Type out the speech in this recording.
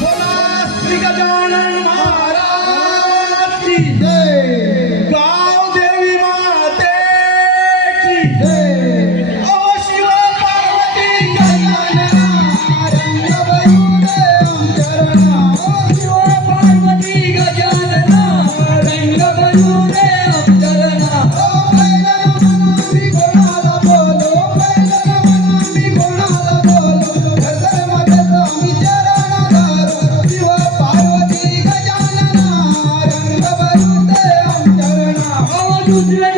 बोला श्री गजानन महाराज की जय। गाव देवी माते की जय। ओ शिव पार्वती गजानना रंग भरुडे अंतरणा। ओ शिव पार्वती गजानना रंग भरुडे अंतरणा। ओ बैलन म्हणा मी कोणाला बोलो, बैलन म्हणा मी कोणाला बोलो, घर मध्ये आम्ही चरण धरू। शिव पार्वती गजानना रंग भरुडे अंतरणा। ओ दुसऱ्या